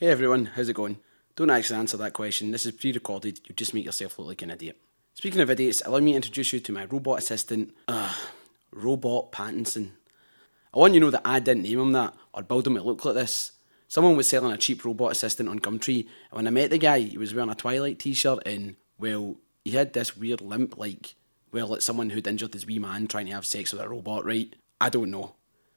Hey everyone, how's it going? Don't actually answer that question, this is pre-recorded, you just make yourself look like an idiot. Speaking of idiots, allow me to introduce you to my robot assistant, Robot Pattinson. I want you to know that I didn't name him that, or build him to look like this. Someone was selling a cheap robot assistant on Gumtree, and when I met the guy, he was wearing a Twilight t-shirt and, well, he had this weird limp like someone who'd injured his wee man trying to have sex with a robot, right? I don't know.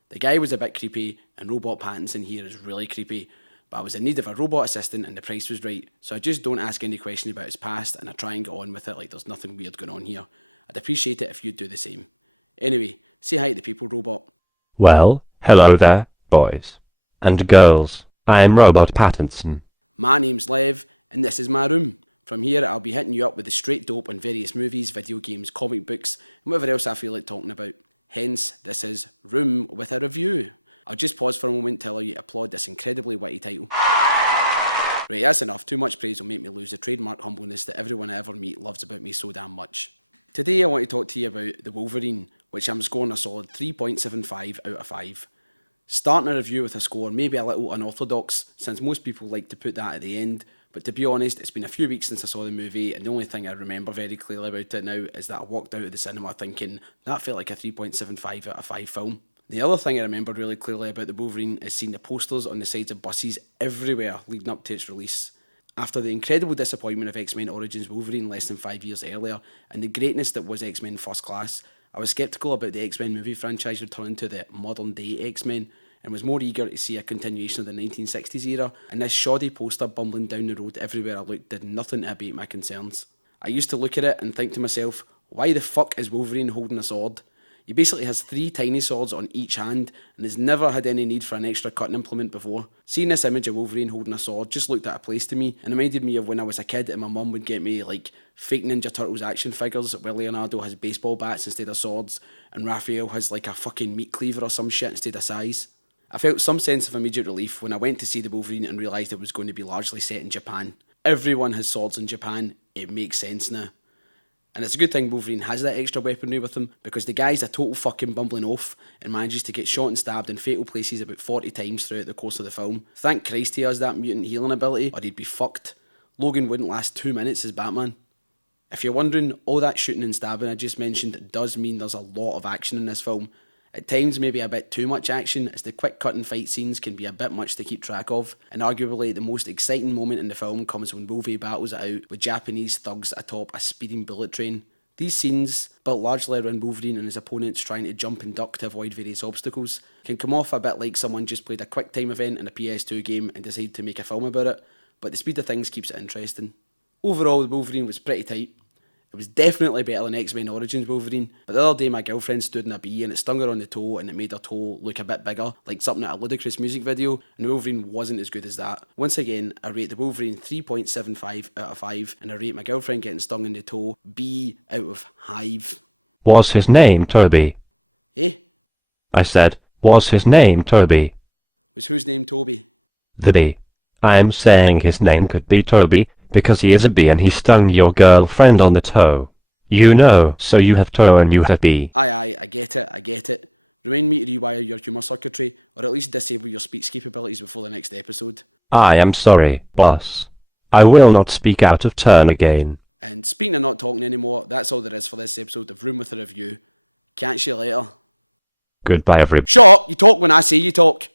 The guy was a bit creepy, and Robot Pattinson here is really creepy, but I was in need of a robot assistant and the price was right, so I just don't ask any questions about his past and I try and get on with it like there's nothing weird going on here. I'd appreciate it if you'd do the same. Anyway, say hi to the people, Robot. Well, hello there, boys and girls. I'm Robot Pattinson. My name's Lev, and this is my room. From here, I'll be hitting you up with the straight dope on various movies, video games, comic books, and whatever else I feel like talking about. Hence, this is Room with a Review. I'll just pause for a moment to allow you to applaud this incredibly witty title. Right, that's enough. Too much praise will make me lose the trademark humbleness that everyone I ever meet loves about me so damn much. Today I want to talk to you about The Wolverine, which I'm scoring a solid 3.75 out of 5. Starting a review with a score maybe a little unorthodox, since most people like to put that at the end, but to be honest, it's been a few weeks since I saw the movie, and the only thing I remember very clearly about it now is that I walked out of the cinema thinking, that felt like a 3.75 out of 5 film. The other thing I remember really clearly about The Wolverine is seeing the posters on the sides of buses everywhere leading up to its release. After the incredible disappointment of X-Men Origins Wolverine less than 5 years earlier, and the greatness that was X-Men First Class, I was sceptical about the X-Men movie franchise returning to the modern day X-Men, and was more eager to see a continuation of the 1960s era, and this shoddy poster bumbling down the road everywhere I looked did nothing to abate my concerns. I used to look at it and think to myself, why the fuck is Wolverine holding a sword? He basically has 3 tiny swords on each hand and has never had any need for an extra cutting implement before. Seeing this image of Wolverine holding a sword just looked out of place to me and reminded me of when I was a kid and my mum would get me like fake Ninja Turtles action figures where Leonardo has baseball bats instead of swords and Raphael has like a fucking meat cleaver or some shit instead of size. I felt some sense of immediate relief when I went to see The Wolverine and realised it was going to be largely set in Japan. Everyone has swords in Japan, it makes sense now. And it's a good thing Wolverine has that extra weaponry with him, because the guy's a total fucking bumbling oaf and manages to get shot and stabbed in fatal places about 40 times throughout the course of the film. Thank Christ he has that mutant healing ability, or he'd be fucked. Logan wouldn't last 2 minutes as Batman. If you're wondering, all that shooting and stabbing I just mentioned does mean there's a lot of action in this film. At times maybe a bit too much action, as the quick cut and fight scenes can be a bit much to keep track of, and arguably the most exciting moment in the film comes when Wolvie battles it out with Japanese thugs atop a speeding bullet train. These scenes, built largely around Wolverine and his opponents trying to jump and duck to avoid various obstacles, can come off a bit like someone just played a quick time event in a PS2 game and decided to make a film about it, but the speed of things keeps it interesting. Overall, the Wolverine was pretty tight. It was definitely better than X-Men Origins Wolverine, but the other day my girlfriend stood in a bee and it stung her on the toe and it made her toe look a bit bigger, like something at a Ludacris music video, and Wolverine wasn't as good as that. Once again, I rate the Wolverine 3.75 out of 5, and I rate my girlfriend getting stung in the toe B out of Hive. Was his name Toby? Eh? I said, was his name Toby? Was whose name Toby? The bee. I'm saying his name could be Toby, because he is a bee and he stung your girlfriend on the toe. You know, so you have toe and you have bee. Aye, I get it. Remind me to rewire your humour circuitry, or at least disable your speech capabilities before the next episode. I am sorry, boss. I will not speak out of turn again. And speaking of not talking anymore, that's all there is for this episode of Room with a Review. Catch you later. Goodbye everybody. Shut up! You talk when I say you talk!